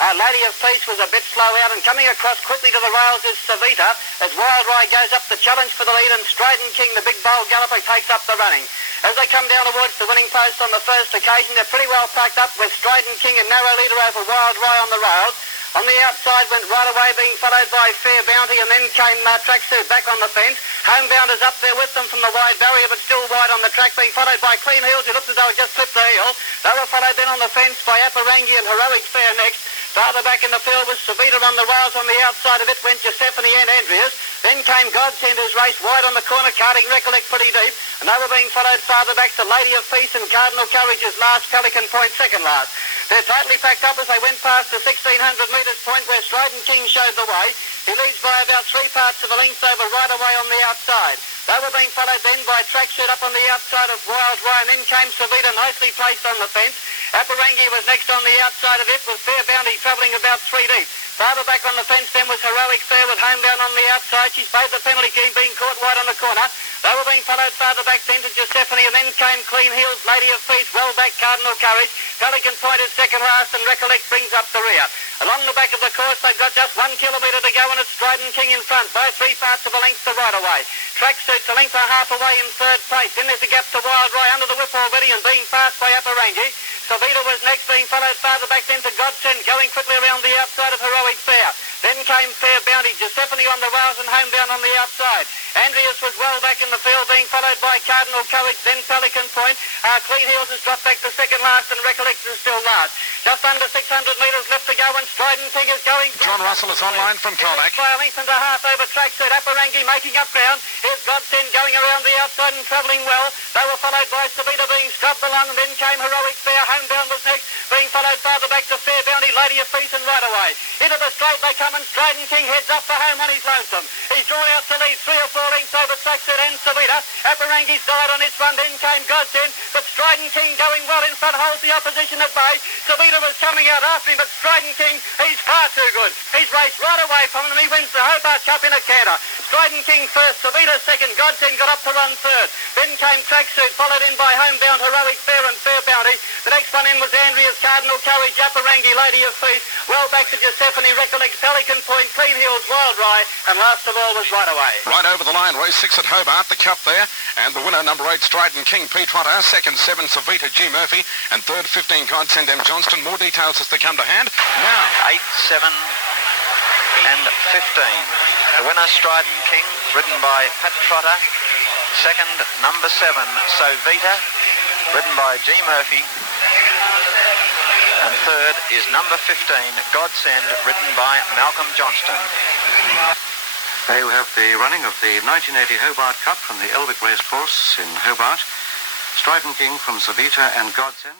Lady of Peace was a bit slow out, and coming across quickly to the rails is Savita as Wild Rye goes up the challenge for the lead, and Strident King, the big bold galloper, takes up the running. As they come down towards the winning post on the first occasion, they're pretty well packed up with Strident King and narrow leader over Wild Rye on the rails. On the outside went Right Away, being followed by Fair Bounty, and then came Tracksuit back on the fence. Homebound is up there with them from the wide barrier, but still wide on the track, being followed by Clean Heels, who looked as though it just slipped the heel. They were followed then on the fence by Apparangi and Heroic Fair next. Farther back in the field was Savita on the rails. On the outside of it went Giuseppe and Andreas. Then came Godsend, who's raced wide on the corner, carting Recollect pretty deep. And they were being followed farther back to Lady of Peace and Cardinal Courage's last, Pelican Point second last. They're tightly packed up as they went past the 1,600 metres point where Strident King showed the way. He leads by about 3 parts of a length over Right Away on the outside. They were being followed then by Tracksuit up on the outside of Wild Rye, and then came Savita nicely placed on the fence. Apparangi was next on the outside of it, with Fair Bounty travelling about 3 deep. Farther back on the fence then was Heroic Fair with Homebound on the outside. She's paid the penalty, being caught wide on the corner. They were being followed farther back then to Giuseppe, and then came Clean Heels, Lady of Peace, well back Cardinal Courage. Pelican Point is second last, and Recollect brings up the rear. Along the back of the course, they've got just 1 kilometre to go, and it's Strident King in front by 3 parts of a length to Right Away. Tracksuit's a length and a half away in third place. Then there's a gap to Wild Rye under the whip already and being passed by Apparangi. Savita was next, being followed farther back then to Godsend, going quickly around the outside of Heroic Fair. Then came Fair Bounty, Giuseppe on the rails and Homebound on the outside. Andreas was well back in the field, being followed by Cardinal Courage, then Pelican Point. Clean Heels has dropped back to second last, and Recollect is still last. Just under 600 metres left to go, and Strident King is going. John Russell is online from Tarmac. By a length and a half over Tracksuit. Apparangi making up ground. Here's Godsend going around the outside and travelling well. They were followed by Savita being scrubbed along, and then came Heroic Fair. Homebound was next, being followed farther back to Fair Bounty, Lady of Peace and Right Away. Into the straight they come, and Strident King heads up for home on his lonesome. He's drawn out to lead 3 or 4 lengths over Tracksuit and Savita. Apparangi's died on his run, then came Godsend, but Strident King going well in front holds the opposition at bay. Savita was coming out after him, but Strident King, he's far too good. He's raced right away from him, and he wins the Hobart Cup in a canter. Strident King first, Savita second, Godsend got up to run third. Then came Tracksuit, followed in by Homebound, Heroic Fair and Fair Bounty. The next one in was Andreas, Cardinal Courage, Apparangi, Lady of Peace. Well back to Giuseppe, Recollect, Pelican Point, Clean Heels, Wild Rye, and last of all was Right Away. Right over the line, race 6 at Hobart, the Cup there, and the winner, number 8, Strident King, P. Trotter, second, 7, Savita, G. Murphy, and third, 15, Godsend, M. Johnston. More details as they come to hand. Now, 8, 7, and 15. The winner, Strident King, ridden by Pat Trotter. Second, number 7, Savita, ridden by G. Murphy. And third is number 15, Godsend, ridden by Malcolm Johnston. There you have the running of the 1980 Hobart Cup from the Elwick Racecourse in Hobart. Strident King from Savita and Godsend.